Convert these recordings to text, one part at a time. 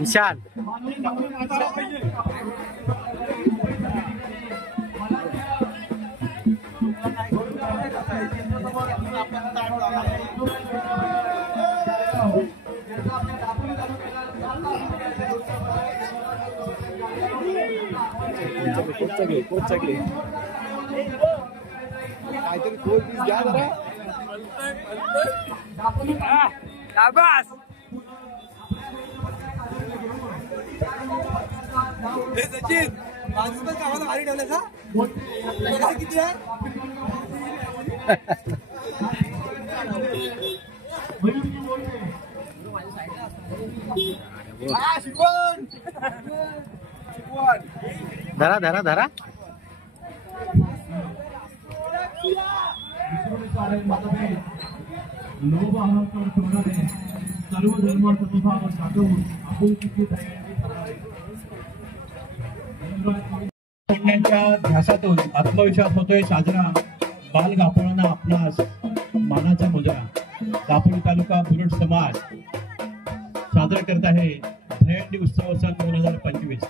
विशाल काहीतरी गोल पीस घ्या जरा शाबास सचिन माझं पण कामाला भारी ठेवलं का किती आहे धरा धरा धरा सर्व धर्माचा प्रभाव साठवून आपुलकीची तयारी ध्यासातून आत्मविश्वास होतोय साजरा बाल गापोळांना आपणास मानाचा मुजरा. दापोली तालुका बुरुड समाज साजरा करत आहे दहीहंडी उत्सव सन 2025.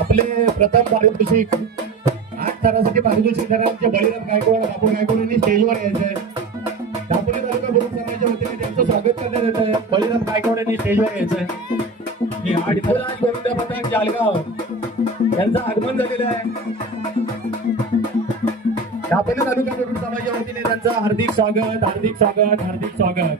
आपले प्रथम पारितोषिक 8 तारासाठी पारितोषिक करण्याचे बळीराम गायकवाड बापू गायकवाड यांनी स्टेजवर यायचंय. दापोली तालुका बुरुड समाजाच्या वतीने त्यांचं स्वागत करण्यात येत आहे. बळीराम गायकवाड यांनी स्टेजवर यायचंय. विठ्ठलराज गोविंद पथक जालगाव यांचं आगमन झालेलं आहे. दापोली तालुका बुरुड समाजाच्या वतीने त्यांचं हार्दिक स्वागत हार्दिक स्वागत हार्दिक स्वागत.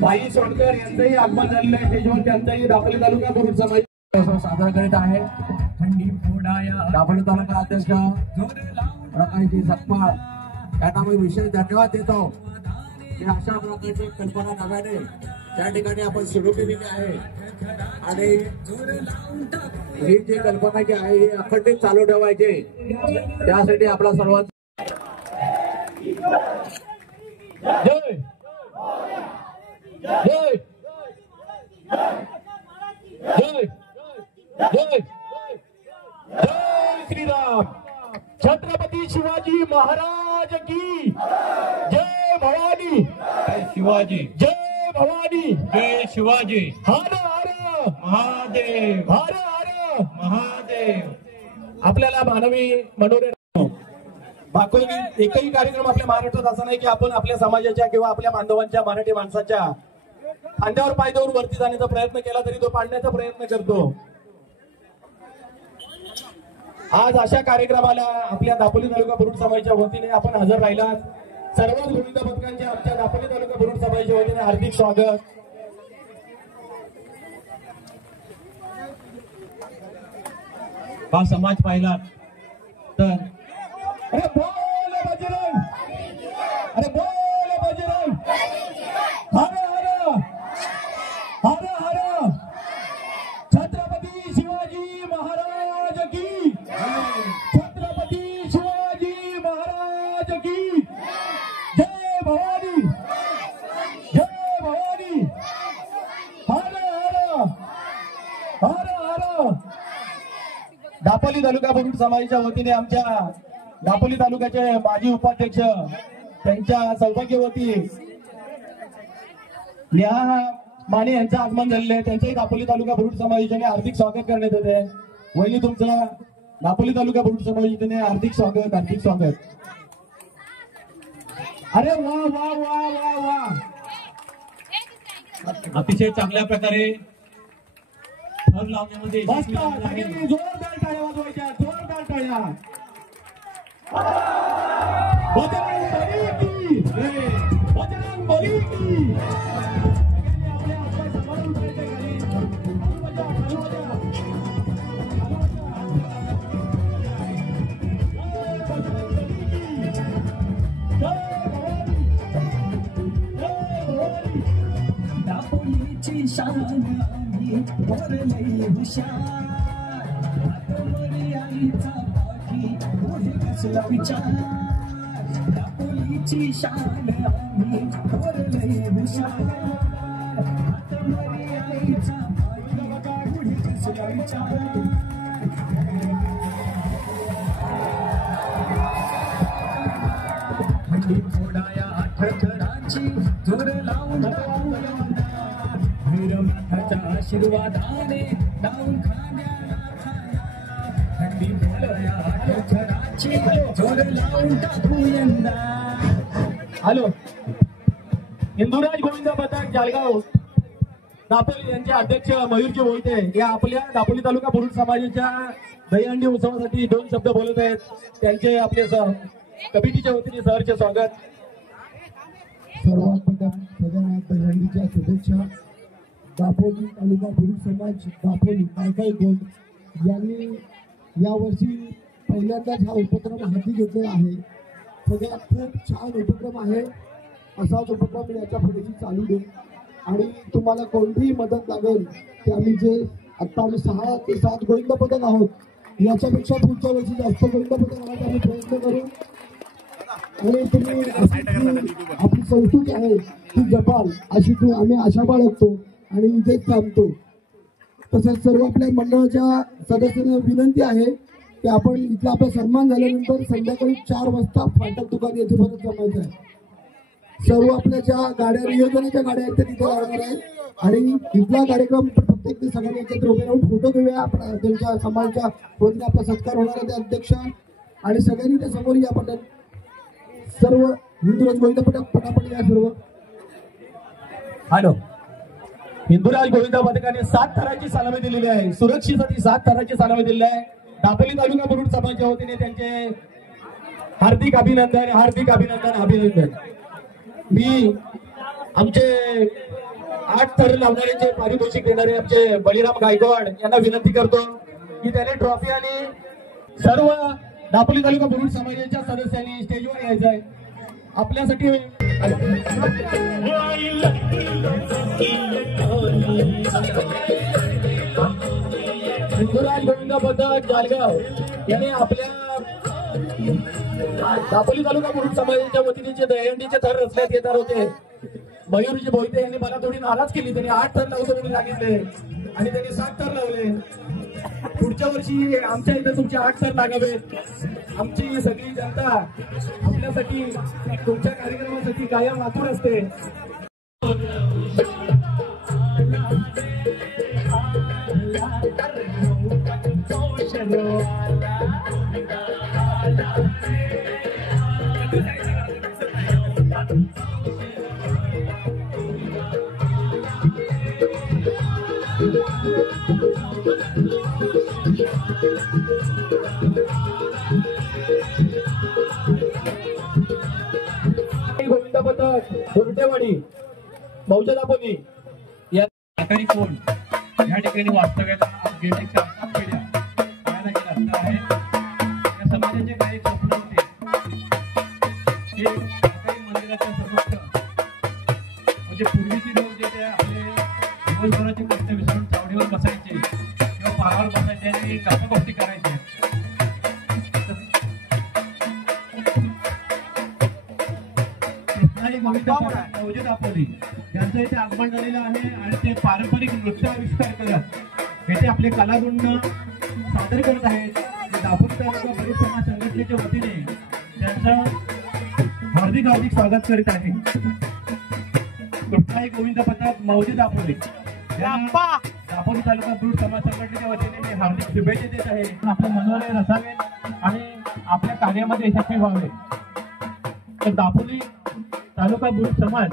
भाई सोडकर यांचंही आगमन झालेलं आहे. स्टेजवर त्यांचाही दापोली तालुका बुरुड समाज साजरा करीत आहे. दापोली तालुका अध्यक्ष प्रकाशजी सकपाळ यांना मी विशेष धन्यवाद देतो की अशा प्रकारची कल्पना नव्याने त्या ठिकाणी आपण सुरू केलेली आहे आणि ही जी कल्पना जी आहे ही अखंडित चालू ठेवायची त्यासाठी आपला सर्वांचा जय जय जय जय जय श्रीराम. छत्रपती शिवाजी महाराज की जय. भवानी जय शिवाजी जय भवानी जय शिवाजी. हर हर महादेव हर हर महादेव. आपल्याला मानवी मनोरंजन बाकी एकही कार्यक्रम आपल्या महाराष्ट्रात असा नाही की आपण आपल्या समाजाच्या किंवा आपल्या बांधवांच्या मराठी माणसाच्या खांद्यावर पाय देऊन वरती जाण्याचा प्रयत्न केला तरी तो पाडण्याचा प्रयत्न करतो. आज अशा कार्यक्रमाला आपल्या दापोली तालुका बुरुड समाजाच्या वतीने आपण हजर राहिलात. सर्व गोविंद पथकांचे आमच्या दापोली तालुका बुरुड समाजाच्या वतीने हार्दिक स्वागत. हा समाज पाहिला तर अरे बोल बजरंग अरे बोल बजरंग हर हर हर हर. छत्रपती शिवाजी महाराज की छत्रपती शिवाजी महाराज की जय भवानी जय भवानी. हर हर हर हर. दापोली तालुका बुरुड समाजाच्या वतीने आमच्या दापोली तालुक्याचे माजी उपाध्यक्ष त्यांच्या सौभाग्यवती नेहा माने यांचं आगमन झालेलं आहे. त्यांचंही दापोली तालुका बुरुड समाजाने हार्दिक स्वागत करण्यात येते. वहिनी तुमचं दापोली तालुका बुरुड समाजाने हार्दिक स्वागत, हार्दिक स्वागत. अरे वा वा वा वा वा, अतिशय चांगल्या प्रकारे थर लावण्यामध्ये मस्त. सगळ्यांनी जोरदार टाळ्या वाजवायच्या, जोरदार टाळ्या. बजरंग बली की जय, बजरंग बली की. सगळ्यांनी आपल्या हातपाय सांभाळून उठायचे खाली. चालू वाजा, चालू वाजा. जय बजरंग बली की जय भवानी, जय भवानी. दापोलीची शान आम्ही थोरले हुशार, आतवरी आईचा पाठी पुढे कसला विचार. दापोलीची शान आम्ही थोरले हुशार, आतवरी आईचा पाठी पुढे कसला विचार. हंडी फोडाया ठठराची जोर लावून वीरमाताच्या आशीर्वादाने डाऊन खाण्याला खाया. हंडी फोडाया ठठराची जोर लावून टाकू यंदा. हॅलो, हिंदुराज गोविंद पथक जालगाव दापोली यांचे अध्यक्ष मयूरजी मोहिते या आपल्या दापोली तालुका बुरुड समाजाच्या दहीहंडी उत्सवासाठी 2 शब्द बोलत आहेत. त्यांचे आपले कमिटीच्या वतीने सहर्ष स्वागत. सर्वात प्रथम सगळ्यांना दहीहंडीच्या शुभेच्छा. दापोली तालुका बुरुड समाज दापोली कायकाई गोंड यांनी यावर्षी पहिल्यांदाच हा उपक्रम हाती घेतलेला आहे. सगळ्यात खूप छान उपक्रम आहे. असाच उपक्रम याच्या पुढेही चालू दे आणि तुम्हाला कोणतीही मदत लागेल ते आम्ही जे आत्ता आम्ही 6 ते 7 गोविंद पथक आहोत, याच्यापेक्षा पुढच्या वर्षी जास्त गोविंद पथक आणायचा आम्ही प्रयत्न करू. आणि तुम्ही आपली संस्कृती आहे ती जपाल अशी आम्ही आशा बाळगतो आणि इथेच थांबतो. तसंच सर्व आपल्या मंडळाच्या सदस्यांना विनंती आहे की आपण इथला आपला सन्मान झाल्यानंतर संध्याकाळी 4 वाजता फाटक दुकान येथे परत जमायचं आहे. सर्व आपल्या ज्या गाड्या नियोजनाच्या गाड्या आहेत त्या तिथे लागणार आहेत आणि इथला कार्यक्रम प्रत्येक सगळ्यांनी एकत्र उभे राहून फोटो घेऊया. आपण त्यांच्या समाजाच्या वतीने आपला सत्कार होणार आहे ते अध्यक्ष आणि सगळ्यांनी त्या समोर या पटल. सर्व हिंदुराज गोविंद पथक पटापट या सर्व. हॅलो, हिंदुराज गोविंद पथकाने 7 थराची सलामी दिलेली आहे. सुरक्षेसाठी 7 थराची सलामी दिलेली आहे. दापोली तालुका बुरुड समाजाच्या वतीने त्यांचे हार्दिक अभिनंदन, हार्दिक अभिनंदन, अभिनंदन. मी आमचे 8 थर लावणाऱ्यांचे पारितोषिक देणारे आमचे बळीराम गायकवाड यांना विनंती करतो की त्याने ट्रॉफी आणि सर्व दापोली तालुका बुरुड समाजाच्या सदस्यांनी स्टेजवर यायचं आहे. आपल्यासाठी हिंदुराज गोविंद पथक जालगाव याने आपल्या दापोली तालुका बुरुड समाजाच्या वतीने जे दहीहंडीचे थर रचण्यात येणार होते, मयूरजी मोहिते यांनी मला थोडी नाराज केली. त्यांनी 8 थर लावतो म्हणून सांगितले आणि त्यांनी 7 थर लावले. पुढच्या वर्षी आमच्या इथे तुमचे 8 थर लागावेत. आमची सगळी जनता आपल्यासाठी तुमच्या कार्यक्रमासाठी कायम आतुर असते. गोविंद पथक दुर्टेवाडी मौजा दापोली या सरकारी कोण या ठिकाणी वास्तव्याला गेले 4-5 पिढ्या पाहायला गेला असणार आहे. या समाजाचे काही स्वप्न होते ते सरकारी मंदिराच्या समक्ष म्हणजे पूर्वीचे लोक जे ते आपले दिवसभराचे कष्ट विसरून चावडीवर बसायचे किंवा पारावर बसायचे आणि गप्पा गोष्टी करायचे. गोविंद दापोली यांचं इथे आगमन झालेलं आहे आणि ते पारंपरिक नृत्य आविष्कार करत येथे आपले कलागुण सादर करत आहेत. दापोली तालुका बरीच समाज संघटनेच्या वतीने त्यांचं हार्दिक हार्दिक स्वागत करीत आहे. कृष्णाई गोविंद पथक मौजे दापोली दापोली तालुका ब्रूड समाज संघटनेच्या वतीने मी हार्दिक शुभेच्छा देत आहे. आपले मनोरे रसावे आणि आपल्या कार्यामध्ये यशस्वी व्हावे. तर दापोली तालुका ब्रूड समाज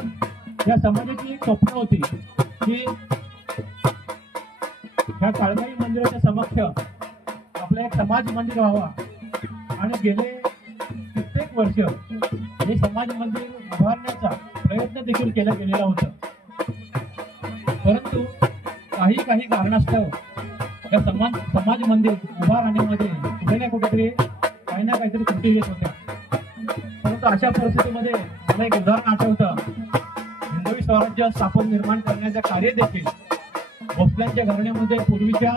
या समाजाची एक स्वप्न होती की ह्या काळबाई मंदिराच्या समक्ष आपलं एक समाज मंदिर व्हावा आणि गेले कित्येक वर्ष हे समाज मंदिर उभारण्याचा प्रयत्न देखील केला गेलेला होता. परंतु काही कारणास्तव या समाज मंदिर उभारण्यामध्ये कुठे ना कुठेतरी काही ना काहीतरी त्रुटी येत होत्या. परंतु अशा परिस्थितीमध्ये मला एक उदाहरण आठवतं. हिंदवी स्वराज्य स्थापन निर्माण करण्याचे कार्य देखील भोसल्यांच्या घराण्यामध्ये पूर्वीच्या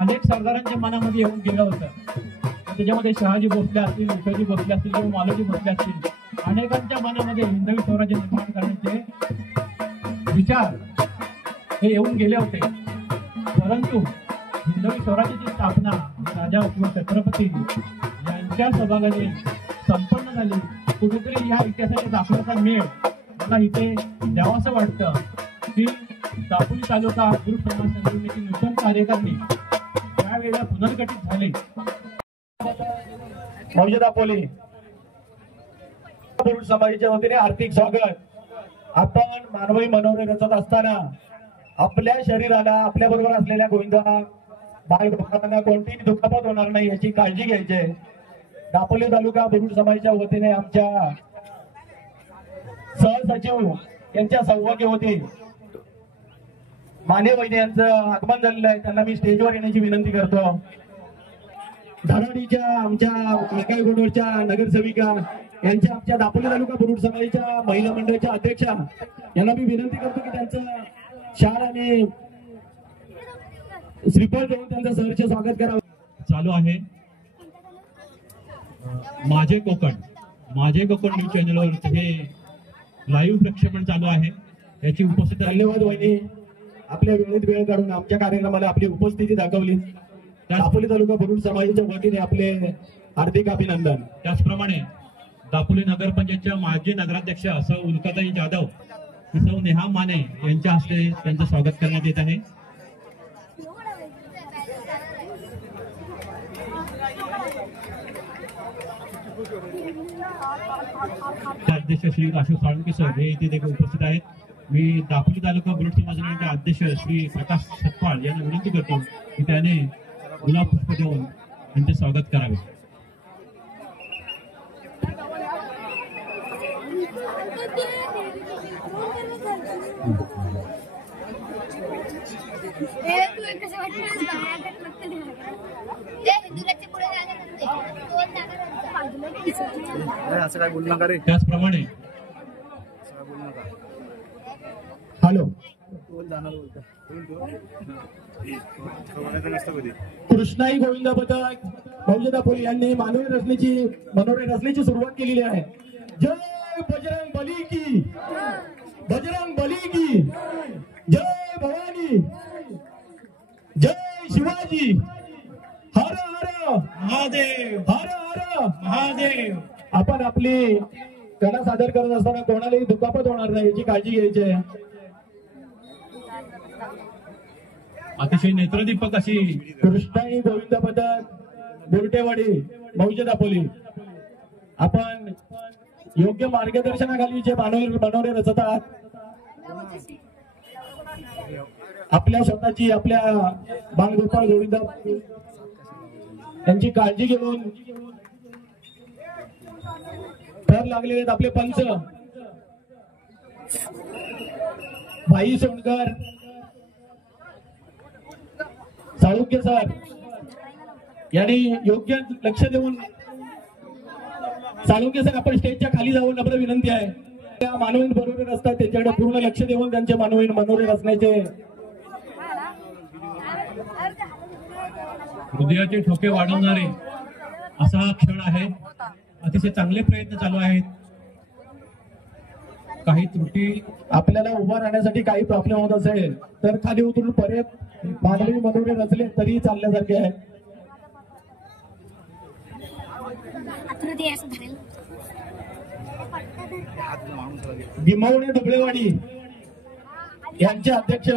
अनेक सरदारांच्या मनामध्ये येऊन गेलं होतं. त्याच्यामध्ये शहाजी भोसले असतील, विठोजी भोसले असतील किंवा मालोजी भोसले असतील, अनेकांच्या मनामध्ये हिंदवी स्वराज्य निर्माण करण्याचे विचार हे येऊन गेले होते. परंतु हिंदवी स्वराज्याची स्थापना राजा किंवा छत्रपती यांच्या सभागाने संपन्न झाली. कुठेतरी या इतिहासाच्या दाखल्याचा मेळ मला इथे द्यावासं वाटतं की दापोली तालुका ब्रूड समाज संघटनेची नूतन कार्यकारिणी त्यावेळेला पुनर्गठित झाले. मौजे दापोली ब्रूड समाजाच्या वतीने आर्थिक स्वागत. आपण मानवी मनोरे रचत असताना आपल्या शरीराला आपल्या बरोबर असलेल्या गोविंदा बाळगोपाळांना कोणतीही दुखापत होणार नाही याची काळजी घ्यायची. दापोली तालुका ब्रूड समाजाच्या वतीने आमच्या सहसचिव यांच्या सौभाग्य होते माने वैद्य यांचं आगमन झालेलं आहे. त्यांना मी स्टेजवर येण्याची विनंती करतो. धराडीच्या आमच्या एकाई गोडवरच्या नगरसेविका यांच्या आमच्या दापोली तालुका ब्रूड समाजाच्या महिला मंडळाच्या अध्यक्षा यांना मी विनंती करतो की त्यांचं शाल आणि श्रीफळ देऊन त्यांचं सहर्ष स्वागत करावं. चालू आहे माझे कोकण न्यूज चॅनलवर हे लाईव्ह प्रक्षेपण चालू आहे. याची उपस्थिती धन्यवाद वहिनी, आपल्या वेळेत वेळ काढून आमच्या कार्यक्रमाला आपली उपस्थिती दाखवली. दापोली तालुका ब्रूड समाजाच्या वतीने आपले हार्दिक अभिनंदन. त्याचप्रमाणे दापोली नगरपंचायतच्या माजी नगराध्यक्ष सौ उल्काताई जाधव, सौ नेहा माने यांच्या हस्ते त्यांचं स्वागत करण्यात येत आहे. अध्यक्ष श्री राशू साळुंके सर हे इथे देखील उपस्थित आहेत. मी दापोली तालुका ब्रूड समाजाचे अध्यक्ष श्री प्रकाश सतपाळ यांना विनंती करतो की त्याने गुलाब पुष्प देऊन त्यांचे स्वागत करावे. असं काय बोलू नका रे. त्याचप्रमाणे हॅलो कृष्णाई गोविंद पथक मौजे दापोली यांनी मनोरे रचनेची सुरुवात केलेली आहे. जय बजरंग बली की, बजरंग बली की, जय भवानी, जय शिवाजी, हर हर महादेव, हर हर महादेव. आपण आपली कला सादर करत असताना कोणालाही दुखापत होणार नाही याची काळजी घ्यायची आहे. अतिशय नेत्रदीपक अशी कृष्णाई गोविंद पथक बुरटेवाडी मौजे दापोली आपण योग्य मार्गदर्शनाखाली जे मनोरे रचतात आपल्या स्वतःची आपल्या बाळगोपाळ गोविंद यांची काळजी घेऊन थर लागलेले आहेत आपले पंच भाई सोनकर, साळुंके सर यांनी योग्य लक्ष देऊन. साळुंके सर आपण स्टेजच्या खाली जाऊन नम्र विनंती आहे. त्या मानवीन बरोबर असतात त्यांच्याकडे पूर्ण लक्ष देऊन त्यांचे मानवीन मनोरे रचण्याचे हृदयाचे ठोके वाढवणारे असा हा क्षण आहे. अतिशय चांगले प्रयत्न चालू आहेत. काही त्रुटी आपल्याला उभा राहण्यासाठी काही प्रॉब्लेम होत असेल तर खाली उतरून परत मानवी मनोरे रचले तरी चालण्यासारखे आहे. भीमावणे दुबळेवाडी यांचे अध्यक्ष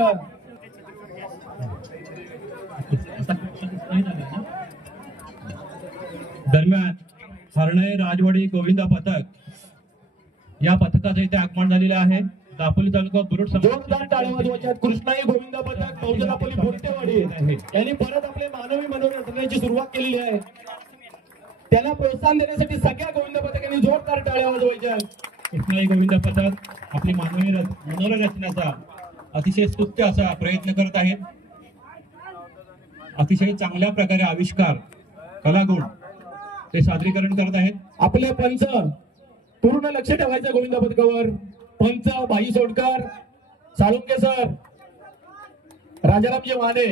दरम्यान हरणे राजवाडी गोविंदा पथक या पथकाचं इथे आगमन झालेलं आहे. दापोली तालुका बुरुड जोरदार टाळ्या वाजवायच्या. कृष्णाई गोविंदा पथक मौजे दापोली बोरटेवाडी यांनी परत आपले मानवी मनोरंजनाची सुरुवात केलेली आहे. त्यांना प्रोत्साहन देण्यासाठी सगळ्या गोविंदा पथकांनी जोरदार टाळ्या वाजवायच्या. कृष्णाई गोविंदा पथक आपली मानवी मनोरंजनाचा अतिशय स्तुत्य असा प्रयत्न करत आहेत. अतिशय चांगल्या प्रकारे आविष्कार कलागुण ते सादरीकरण करत आहेत. आपले पंच पूर्ण लक्ष ठेवायचं गोविंदा पथकावर. पंच भाई सोडकर, साळुंके सर, राजारामजी माने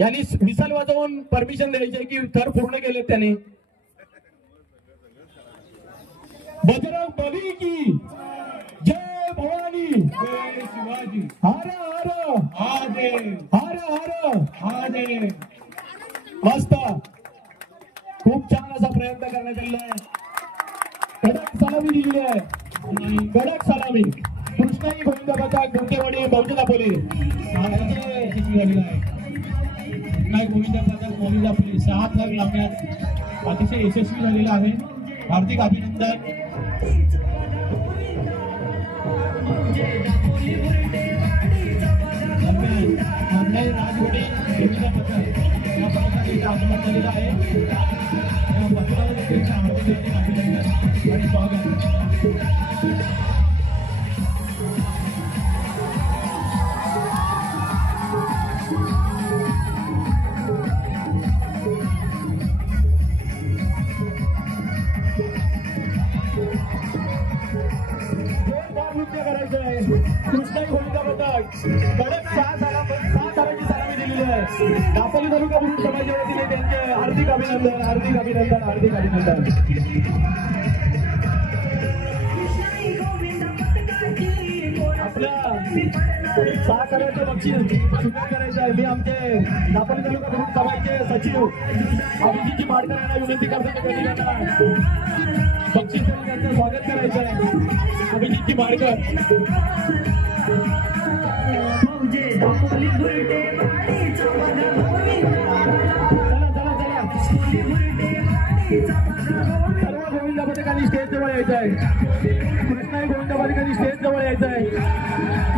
यांनी विसल वाजवून परमिशन द्यायचे की थर पूर्ण केले त्यांनी. बजरंग बली की जय भवानी, जय शिवाजी, हर हर महादेव, हर हर महादेव. मस्त, खूप छान असा प्रयत्न करण्यात आलेला आहे. कडक सलामी दिलेली आहे, कडक सलामी. कृष्णाई गोविंदा पथक बोरटेवाडी मौजे दापोली यशस्वी झालेला आहे. कृष्णाई गोविंदा पथक मौजे दापोली 6 थर लावण्यात अतिशय यशस्वी झालेला आहे. हार्दिक अभिनंदन. दरम्यान हरणे राजवाडी गोविंदा पथक या पथकाने इथे आगमन झालेलं आहे. या पथकावर देखील हार्दिक अभिनंदन आणि स्वागत. नृत्य करायचं आहे. कृष्णाई गोविंदा पथक कडक 6 तारांची सलामी दिलेली आहे. दापोली तालुका बुरुड समाजाच्या वतीने त्यांचे हार्दिक अभिनंदन, हार्दिक अभिनंदन, हार्दिक अभिनंदन. आपल्या 6 तारांचे बक्षीस स्वीकार करायचं आहे. मी आमचे दापोली तालुका बुरुड समाजाचे सचिव अभिजितजी माडकर यांना विनंती करतो की बक्षीस देऊन त्यांचं स्वागत करायचं आहे. अभिजितजी माडकर. सर्व गोविंदा पथकांनी स्टेज जवळ यायचं आहे. कृष्णाई गोविंदा पथकांनी स्टेज जवळ यायचं आहे.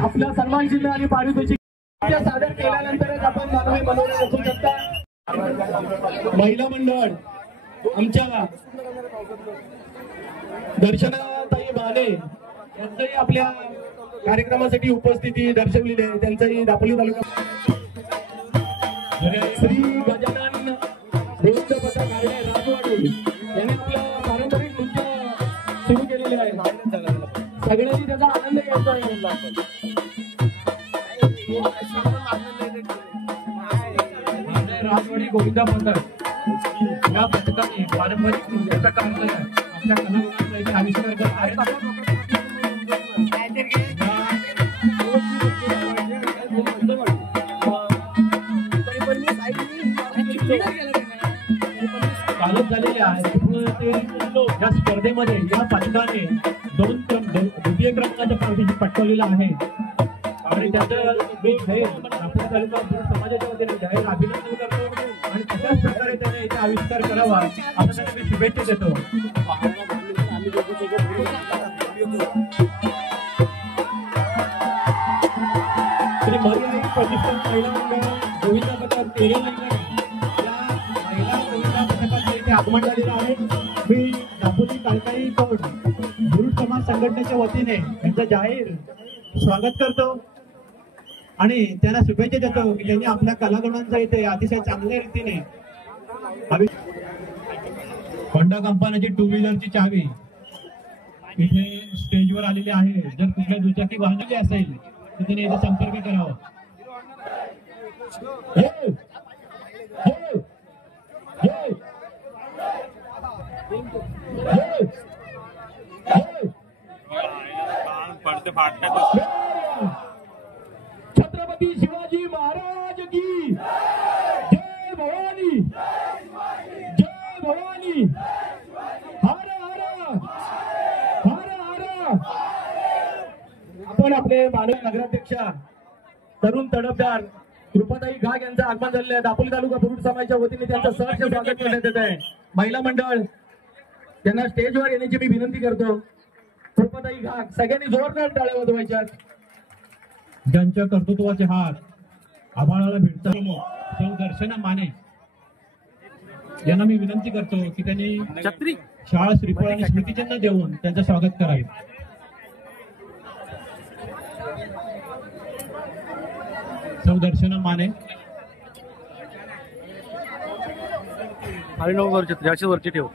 आपल्या सन्मान चिन्ह आणि पारितोषिक सादर केल्यानंतरच आपण मानवी मनोरंजन करू शकता. महिला मंडळ आमच्या दर्शनाताई माने यांचंही आपल्या कार्यक्रमासाठी उपस्थिती दर्शवलेली आहे. त्यांचंही दापोली तालुका श्री गजानन गोविंद पथक हरणे राजवाडी यांनी आपलं पारंपरिक नृत्य सुरू केलेले आहे. सगळ्यांनी त्याचा आनंद घ्यायचा आहे. राजवाडी गोविंदा पथक या पथकाने पारंपरिक नृत्याचा कार्यक्रम आपल्या कलागुणांचा इथे आविष्कार करत आहेत. चालत झालेले आहे. या स्पर्धेमध्ये या पथकाने द्वितीय क्रमांकाचा पारितोषिक पटकावलेला आहे आणि त्याचं मी नागपूर तालुका समाजाच्या वतीने जाहीर अभिनंदन करतो आणि तशाच प्रकारे त्याने इथे आविष्कार करावा असं त्यांना मी शुभेच्छा देतो. श्री मर्यादित प्रतिष्ठान महिला मंडळ गोविंदा पथक तेरेलंगर या महिला गोविंदा पथकाचे इथे आगमन झालेलं आहे. मी दापोली काळकाई कोट बुरुड समाज संघटनेच्या वतीने यांचं जाहीर स्वागत करतो आणि त्यांना शुभेच्छा देतो की त्यांनी आपल्या कलागुणांचा इथे अतिशय चांगल्या रीतीने होंडा कंपनीची 2 व्हीलरची चावी इथे स्टेजवर आलेली आहे. जर कुठल्या दुचाकी वाहनाची असेल तर त्याने इथे संपर्क करावा. छत्रपती शिवाजी महाराज की जय भवानी, जय भवानी. आपण आपले माननीय नगराध्यक्षा तरुण तडफदार कृपाताई घाग यांचं आगमन झालेलं आहे. दापोली तालुका बुरुड समाजाच्या वतीने त्यांचं सहर्ष स्वागत करण्यात येत आहे. महिला मंडळ त्यांना स्टेजवर येण्याची मी विनंती करतो. कृपाताई घाग सगळ्यांनी जोरदार टाळ्या वाजवायच्या. ज्यांच्या कर्तृत्वाचे हात आभाळाला भिडतात सौ दर्शना माने यांना मी विनंती करतो की त्यांनी छत्री शाळा श्रीफळ आणि स्मृतिचिन्ह देऊन त्यांचं स्वागत करावे. सौ दर्शना माने आणि नको छत्री अशी वरची ठेव.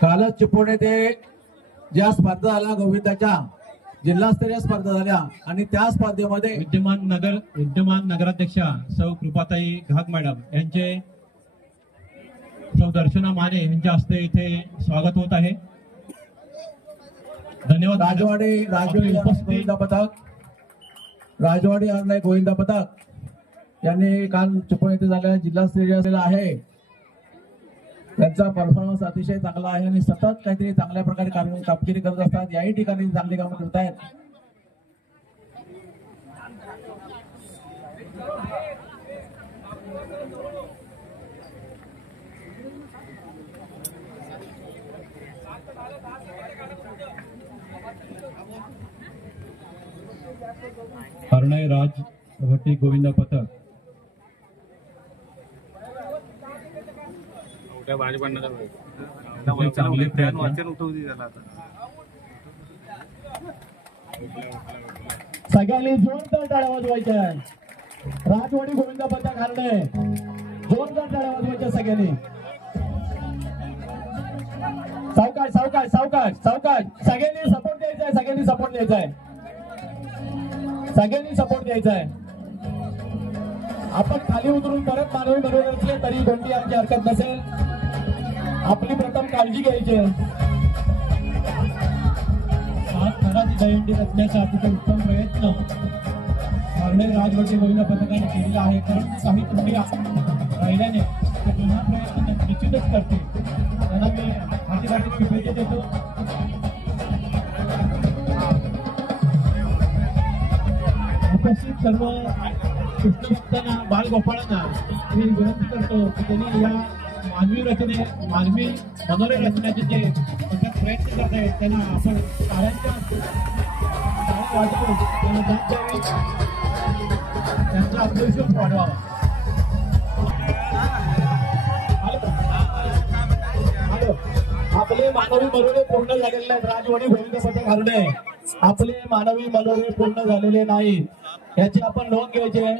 कालच चिपोणे ते ज्या स्पर्धा झाल्या गोविंदाच्या जिल्हास्तरीय स्पर्धा झाल्या आणि त्या स्पर्धेमध्ये विद्यमान नगराध्यक्षा सौ कृपाताई घाग मॅडम यांचे सौ दर्शना माने यांच्या हस्ते इथे स्वागत होत आहे. धन्यवाद. राजवाडी गोविंदा पथक राजवाडी आणलाय गोविंदा पथक यांनी काल चिपळूण येथे झालेला जिल्हास्तरीय आहे. त्यांचा परफॉर्मन्स अतिशय चांगला आहे आणि सतत काहीतरी चांगल्या प्रकारे कामगिरी करत असतात. याही ठिकाणी चांगली कामं करत आहेत. हरणाई राजवटी गोविंदा पथक चांगले प्रयत्न. सगळ्यांनी जोरदार टाळ्या वाजवायच्या. राजवाडी गोविंदा पथक हरणे जोरदार टाळ्या वाजवायच्या सगळ्यांनी. सावकाश सावकाश सावकाश सावकाश. सगळ्यांनी सपोर्ट द्यायचा आहे. सगळ्यांनी सपोर्ट द्यायचा आहे. सगळ्यांनी सपोर्ट द्यायचा आहे. आपण खाली उतरून परत मानवी बरोबर असले तरी कोणती आमची हरकत नसेल. आपली प्रथम काळजी घ्यायची. आज घराची दहीहंडी रचण्याचा अतिशय उत्तम प्रयत्न हरणे राजवटी गोविंदा पथकाने केलेला आहे. कारण काही त्रुटी राहिल्याने ते पुन्हा प्रयत्न निश्चितच करते. त्यांना मी हाती शुभेच्छा देतो. उपस्थित सर्व कृष्णभक्तांना बालगोपाळांना मी विनंती करतो की त्यांनी या मानवी मनोरे रचण्याचे जे प्रयत्न करत आहेत त्यांना आपण टाळ्यांच्या वाजवून त्यांना दाद द्यावी. त्यांचा आत्मविश्वास वाढवावा. आपले मानवी मनोरे पूर्ण झालेले नाहीत. राजवाडी गोविंद पथक हरणे आपले मानवी मनोरे पूर्ण झालेले नाहीत. याची आपण नोंद घ्यायची आहे.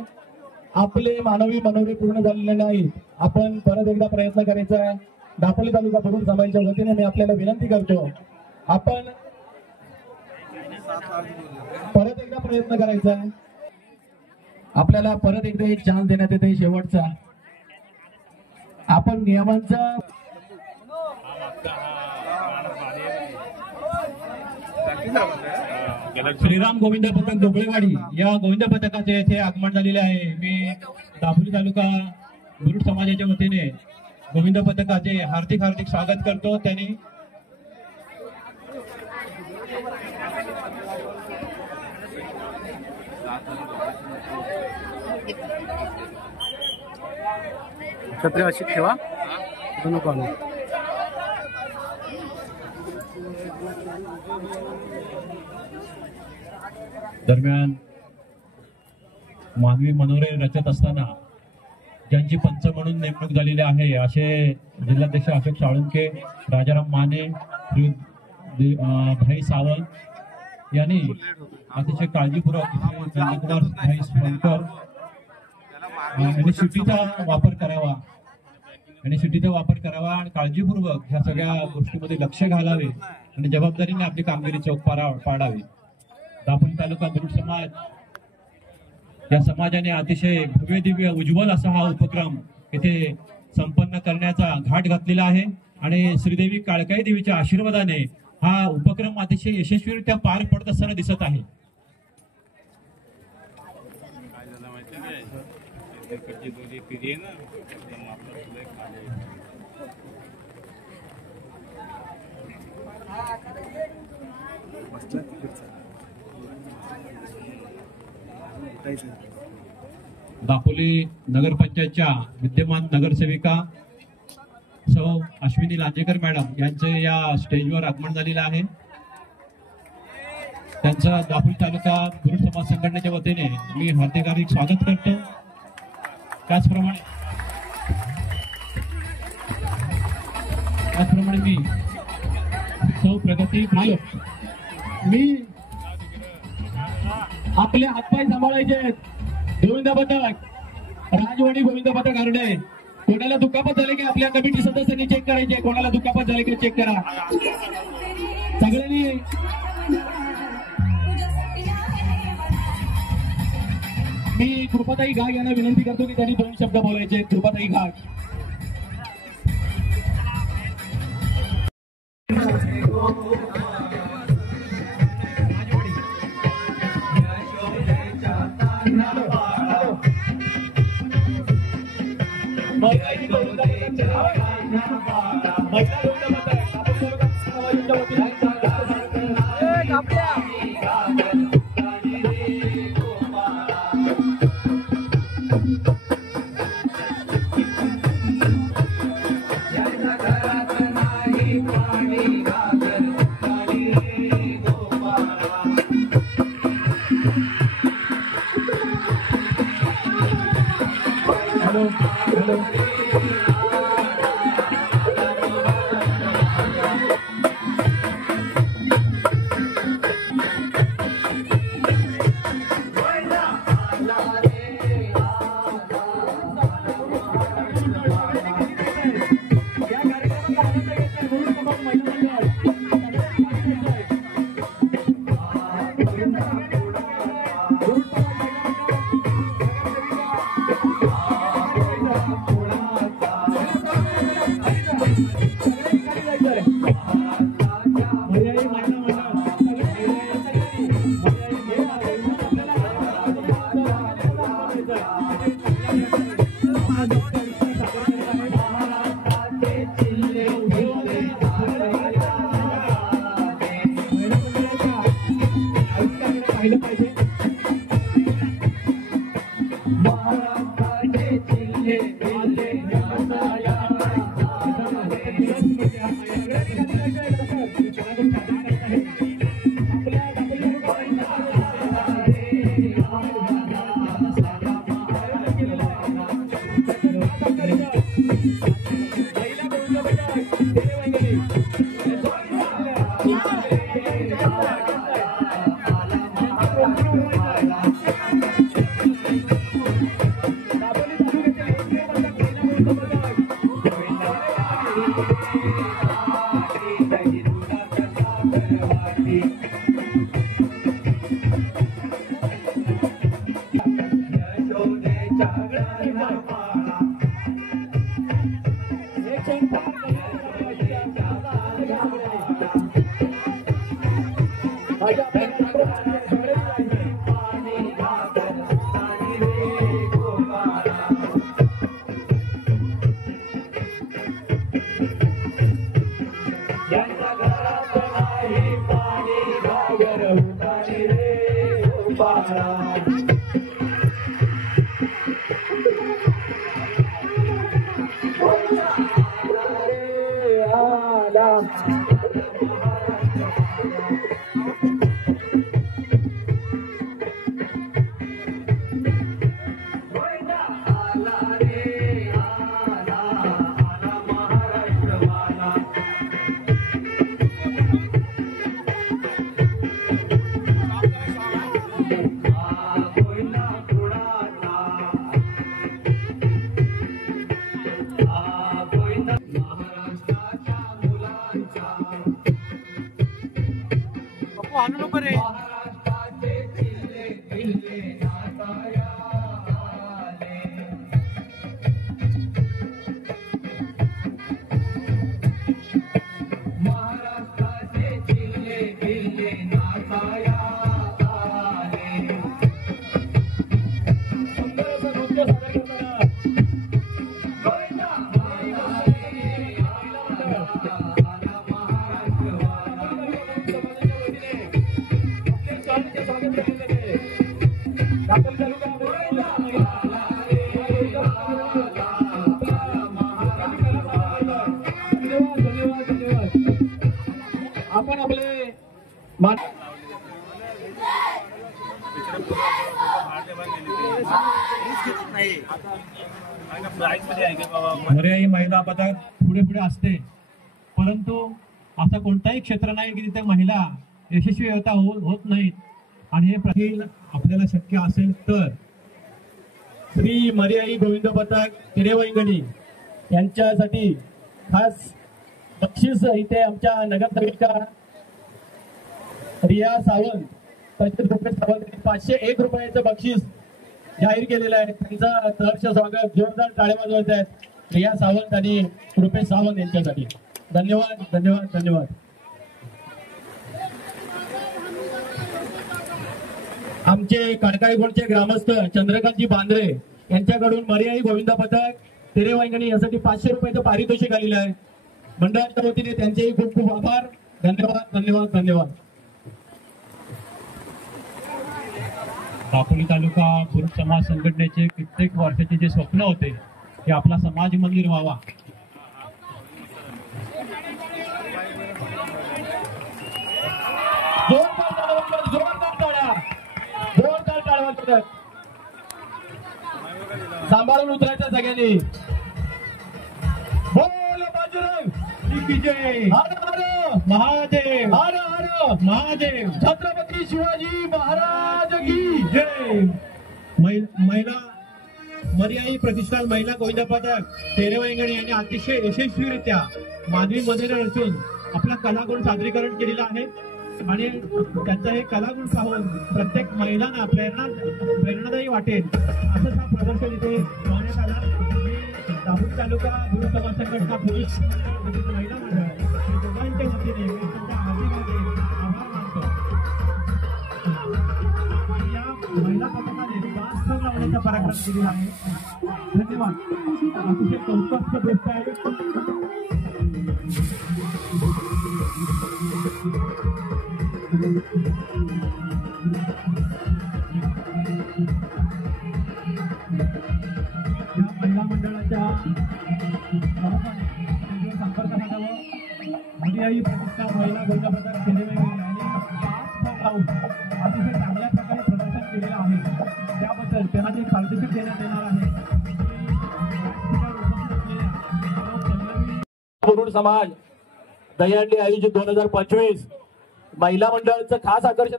आपले मानवी मनोरे पूर्ण झालेले नाहीत. आपण परत एकदा प्रयत्न करायचा आहे. दापोली तालुका बुरुड समाजाच्या वतीने मी आपल्याला विनंती करतो. आपण परत एकदा प्रयत्न करायचा आहे. आपल्याला परत एकदा एक चान्स देण्यात येते शेवटचा. आपण नियमांचा श्रीराम गोविंद पथक डोबळेवाडी या गोविंद पथकाचे येथे आगमन झालेले आहे. मी दापोली तालुका बुरुड समाजाच्या वतीने गोविंद पथकाचे हार्दिक हार्दिक स्वागत करतो. त्यांनी छत्री अशी ठेवा. नको आणू. दरम्यान मानवी मनोरे रचत असताना ज्यांची पंच म्हणून नेमणूक झालेली आहे असे जिल्हाध्यक्ष अशोक साळुंके, राजाराम माने, भाई सावंत यांनी अतिशय काळजीपूर्वक नंदकुमार भाई स्पंकर यांनी शिट्टीचा वापर करावा आणि काळजीपूर्वक ह्या सगळ्या गोष्टीमध्ये लक्ष घालावे आणि जबाबदारीने आपली कामगिरी चोख पाडावी. दापोली तालुका बुरुड समाज या समाजाने अतिशय भव्य दिव्य उज्ज्वल असा हा उपक्रम इथे संपन्न करण्याचा घाट घातलेला आहे आणि श्रीदेवी काळकाई देवीच्या आशीर्वादाने हा उपक्रम अतिशय यशस्वीरित्या पार पडत असताना दिसत आहे. दापोली नगरपंचायतच्या विद्यमान नगरसेविका सौ अश्विनी लांजेकर मॅडम यांचे या स्टेजवर आगमन झालेलं आहे. त्यांचं दापोली तालुका गुरु समाज संघटनेच्या वतीने मी हार्दिक स्वागत करतो. त्याचप्रमाणे मी सौ प्रगती मी आपले हातपाय सांभाळायचे. गोविंद पथक राजवाडी गोविंद पथक आरडे. कोणाला दुखापत झाले की आपल्या कमिटी सदस्यांनी चेक करायचे. कोणाला दुखापत झाले की चेक करा सगळ्यांनी. मी कृपाताई घाग यांना विनंती करतो की त्यांनी 2 शब्द बोलायचे. कृपाताई घाग. आपण आपले पर्यायी महिला पदक पुढे पुढे असते, परंतु असं कोणताही क्षेत्र नाही की तिथे महिला यशस्वी होत नाहीत. आणि हे प्रति आपल्याला शक्य असेल तर श्री मर्याई गोविंद पथक तिरेवंगणी यांच्यासाठी खास बक्षीस इथे आमच्या नगरसेविका रिया सावंत 25 रुपये सावंत 501 रुपयाचं बक्षीस जाहीर केलेलं आहे. त्यांचं सहर्ष स्वागत जोरदार टाळ्या वाजवत आहेत रिया सावंत आणि रुपेश सावंत यांच्यासाठी. धन्यवाद धन्यवाद धन्यवाद. आमचे कणकाईगोडचे ग्रामस्थ चंद्रकांतजी बांद्रे यांच्याकडून मर्याई गोविंद पथक तिरेवांगणी यासाठी 500 रुपयाचं पारितोषिक आलेलं आहे. मंडळाच्या वतीने त्यांचेही खूप खूप आभार. धन्यवाद धन्यवाद धन्यवाद. दापोली तालुका बुरुज समाज संघटनेचे कित्येक वर्षाचे जे स्वप्न होते की आपला समाज मंदिर व्हावा, जोरदार टाळ्या सांभाळून उतरायचं सगळ्यांनी. बोल बजरंग की जय. हर हर महादेव. हर हर महादेव. छत्रपती शिवाजी महाराज की जय. महिला मर्याई प्रतिष्ठान महिला गोविंद पथक तेरेवंगणी यांनी अतिशय यशस्वीरित्या मानवी मंदिर रचून आपला कलागुण सादरीकरण केलेलं आहे. आणि त्यांचं हे कलागुण पाहून प्रत्येक महिलांना प्रेरणादायी वाटेल असंच हा प्रदर्शन इथे लावण्यात आला. दापोली तालुका बुरुज समाज संघटना पुरुष महिला मंडळ दोघांच्या वतीने त्यांच्या हार्दिक आभार मानतो. या महिला पथकाने वास्तव लावण्याचा पराक्रम केलेला आहे. धन्यवाद. अतिशय कौतुकास्पद गोष्ट आहे. या महिला मंडळाच्या संपर्क साधावा. मर्याई प्रतिष्ठान महिला गोविंद पथक तिरेवंगणी यांनी 5 फॉर्म लावून अतिशय चांगल्या प्रकारे प्रदर्शन केलेलं आहे. त्याबद्दल त्यांना जे पारितोषिक देण्यात येणार आहे. मुरुड समाज दहीहंडी आयोजित 2025 महिला मंडळाचं खास आकर्षण.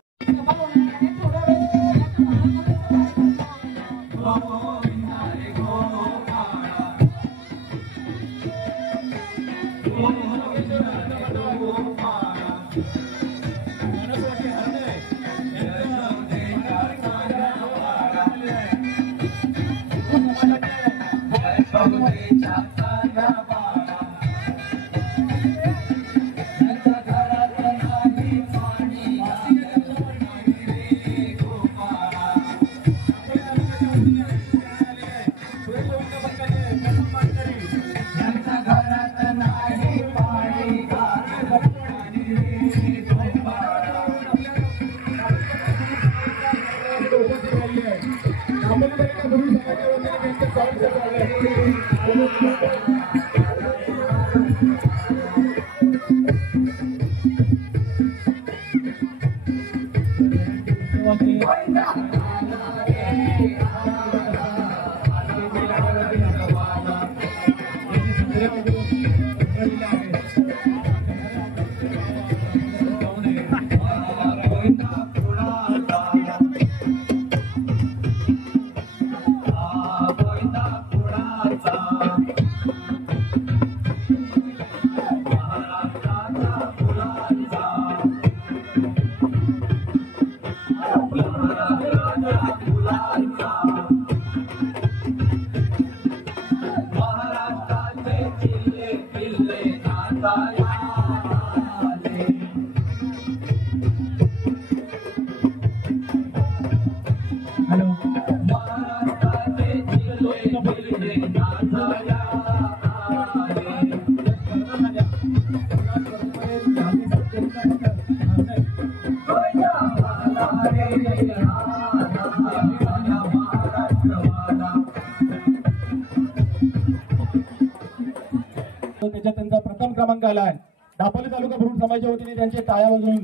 त्याच्यात त्यांचा प्रथम क्रमांक आलाय. दापोली तालुका बुरुड समाजाच्या वतीने त्यांचे टाळ्या वाजवून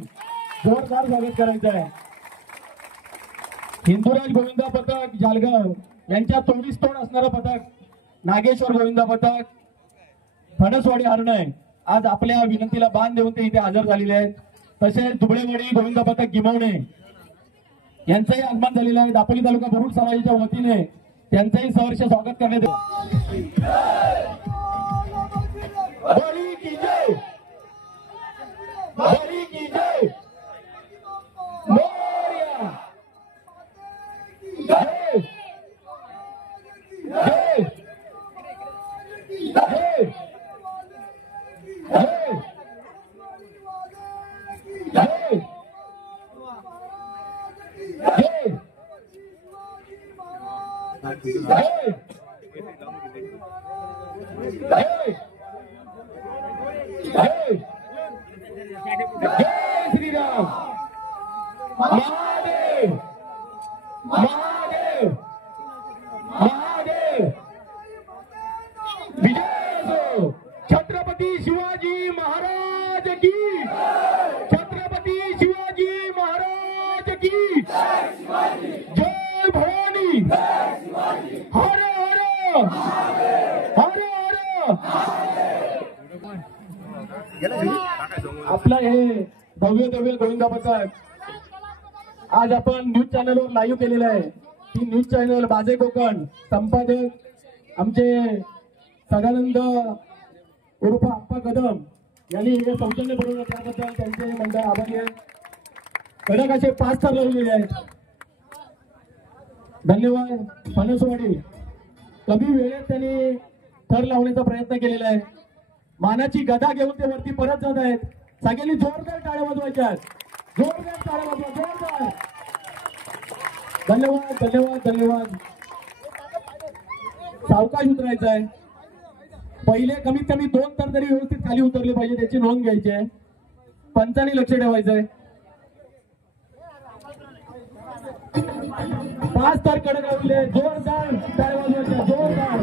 जोरदार स्वागत करायचं आहे. हिंदुराज गोविंदा पथक जालगाव यांच्या तोडीस तोड असणारं पथक नागेश्वर गोविंदा पथक फणसवाडी हरणय आज आपल्या विनंतीला मान देऊन ते इथे हजर झालेले आहेत. तसेच दुबळेवाडी गोविंदा पथक गिमवणे यांचंही आगमन झालेलं आहे. दापोली तालुका बुरुड समाजाच्या वतीने त्यांचंही सहर्ष स्वागत करण्यात येईल. बळी की जय, बळी की जय, मोरया, जय, जय, जय, जय, जय, जय, जय, जय, जय श्रीराम. महादेव, महादेव, महादेव. विजय असो. छत्रपती शिवाजी महाराज की, छत्रपती शिवाजी महाराज की जय. भवानी. हर हर हर हर. आपलं हे भव्य दिव्य गोविंदा पथक आज आपण न्यूज चॅनलवर लाईव्ह केलेलं आहे. ती न्यूज चॅनल बाजे कोकण संपादक आमचे सदानंद उर्फ आप्पा कदम यांनी हे सौजन्य बनवलं, त्याबद्दल त्यांचे मंडळ आभारी आहेत. कडक असे 5 थर लावलेले आहेत. धन्यवाद. फणसवाडी कमी वेळेत त्यांनी थर लावण्याचा प्रयत्न केलेला आहे. मानाची गदा घेऊन ते वरती परत जात आहेत. सगळ्यांनी जोरदार टाळ्या वाजवायच्या आहेत. जोरदार टाळ्या वाजवा, जोरदार. धन्यवाद, धन्यवाद, धन्यवाद. सावकाश उतरायचं आहे. पहिले कमीत कमी 2 थर तरी व्यवस्थित खाली उतरले पाहिजे, त्याची नोंद घ्यायची आहे. पंचांनी लक्ष ठेवायचं आहे. 5 थर कडक लावले. जोरदार टाळ्या वाजवायच्या, जोरदार.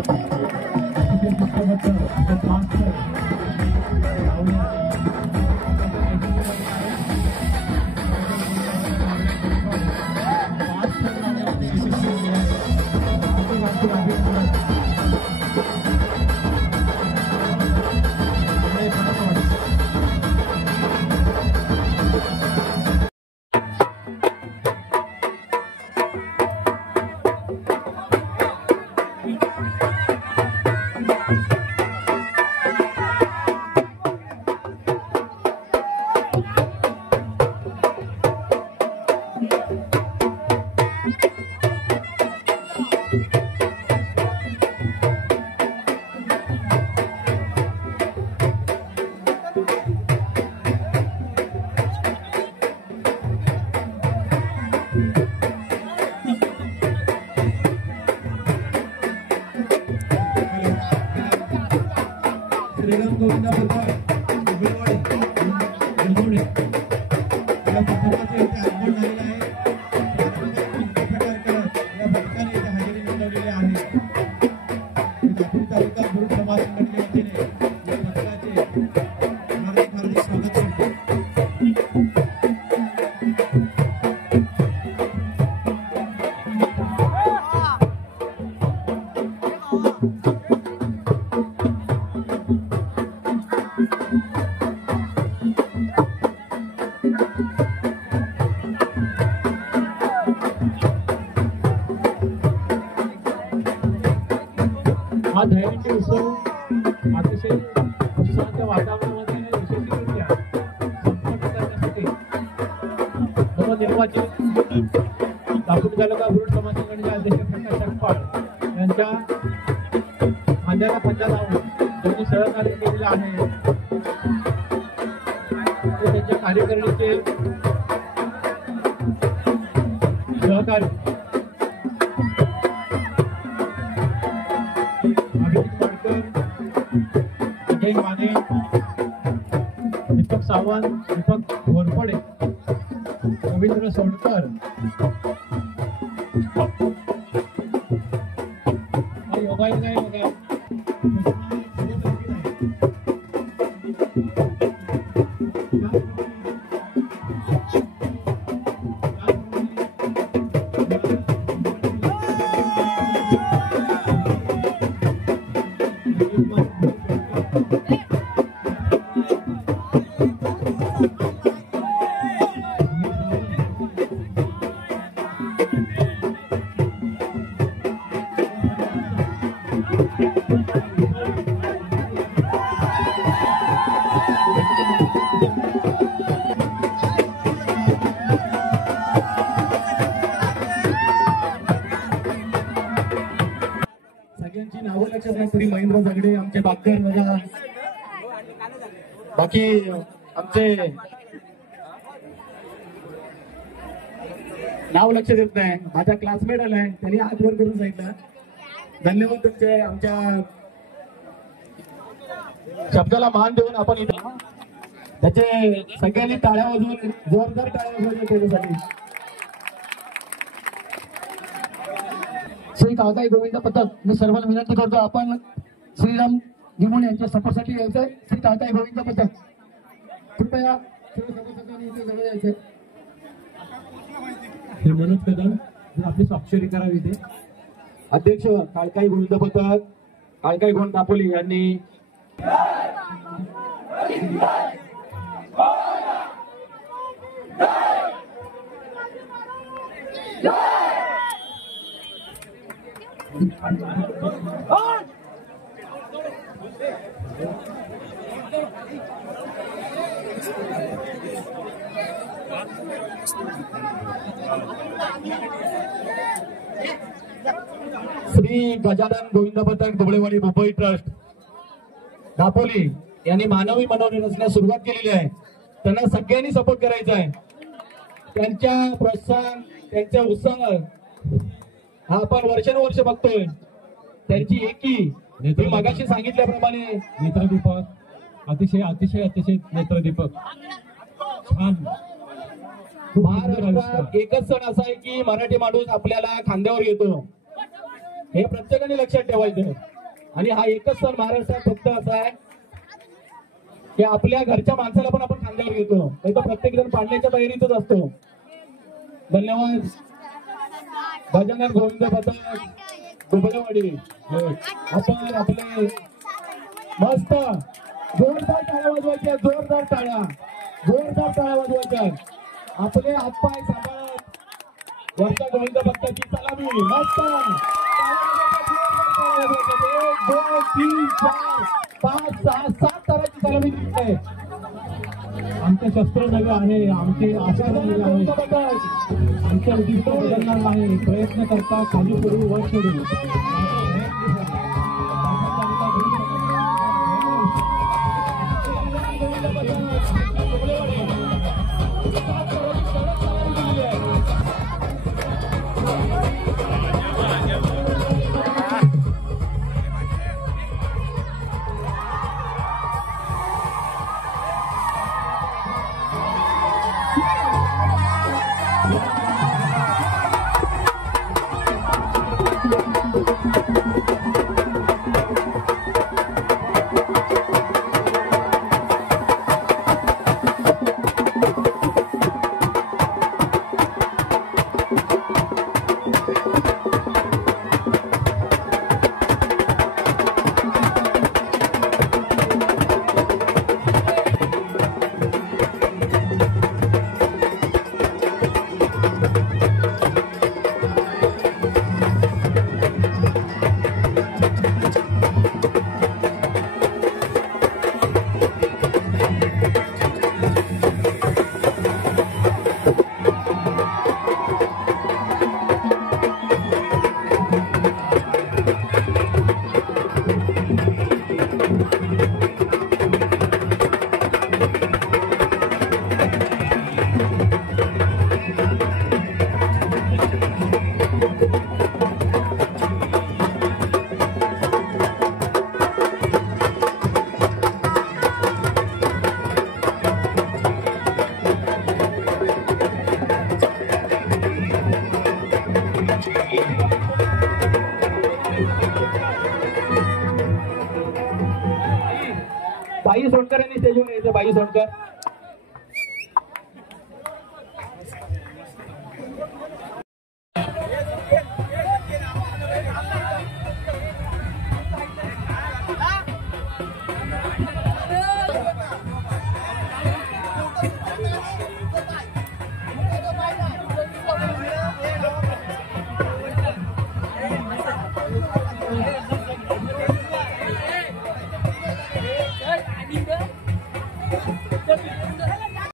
श्रीराम गोविंदा पथक दुबळेवाडी गिमवणे या पथकाचे इथे आगमन झालेलं आहे. प्रकार करत या पथकाने इथे हजेरी नोंदवलेली आहे. दापोली तालुका बुरुड समाज संघटनेच्या वतीने या पथकाचे हार्दिक हार्दिक स्वागत करतो. हा दहीहंडी उत्सव अतिशय उत्साहाच्या वातावरणामध्ये यशस्वीरित्या संपन्न करण्यासाठी नवनिर्वाचित दापोली तालुका बुरुड समाज संघटनेचे अध्यक्ष प्रकाश जगपाळ यांच्या खांद्याला खांदा लावून त्यांनी सहकार्य केलेलं आहे. ते त्यांच्या कार्यकारिणीचे सहकारी अजय माने, दीपक सावंत, दीपक घोरपडे, रवींद्र सोडकर योगायोग आहे बघा. सगळ्यांची नावं लक्षात नाही तरी महेंद्र झगडे आमचे बाकर दादा, बाकी आमचे नाव लक्षात येत नाही. माझा क्लासमेट आलाय, त्यांनी हात वर करून सांगितलं. धन्यवाद तुमचे. आमच्या शब्दाला मान देऊन आपण इथं त्याचे सगळ्यांनी टाळ्या वाजवून, जोरदार टाळ्या वाजवायच्या त्याच्यासाठी. श्री काळकाई गोविंद पथक मी सर्वांना विनंती करतो, आपण श्रीराम निमोणे यांच्या सपोर्टसाठी यायचंय. श्री काळकाई गोविंद पथक कृपया सर्व सभासदांनी इथे जवळ यायचंय. हे मनोज कदम जर आपली स्वाक्षरी करावी ते अध्यक्ष काळकाई गोविंद पथक काळकाई गोंड दापोली यांनी श्री गजानन गोविंद पथक दुबळेवाडी मुंबई ट्रस्ट दापोली यांनी मानवी मनोरंजन रचण्यास सुरुवात केलेली आहे. त्यांना सगळ्यांनी सपोर्ट करायचा आहे. त्यांच्या प्रोत्साहन, त्यांचा उत्साह हा आपण वर्षानुवर्ष बघतोय. त्यांची एकी मी मगाशी सांगितल्याप्रमाणे नेत्रदीपक अतिशय अतिशय अतिशय नेत्रदीपक छान. महाराष्ट्रात एकच सण असा आहे की मराठी माणूस आपल्याला खांद्यावर घेतो, हे प्रत्येकाने लक्षात ठेवायचं. आणि हा एकच सण महाराष्ट्रात फक्त असा आहे की आपल्या घरच्या माणसाला पण आपण खांद्यावर घेतो, नाही तर प्रत्येक जण पाडण्याच्या तयारीतच असतो. धन्यवाद. गजानन गोविंद पथक दुबळेवाडी आपण आपले मस्त जोरदार टाळ्या वाजवायच्या, जोरदार टाळ्या, जोरदार टाळ्या वाजवायच्या. आपले हातपाय सांभाळत वरच्या गोविंद भक्ताची सलामी मस्त. 1 2 3 4 5 6 7 ताराची सलामी दिसत आहे. आमचे शस्त्र नवे आहे, आमचे आशा नवे आहे, आमच्या उद्दिष्ट बदलणार आहे. प्रयत्न करता खाली पडू वर चढू. बाई सोडकर यांनी स्टेजवर यायचं. बाई सोडकर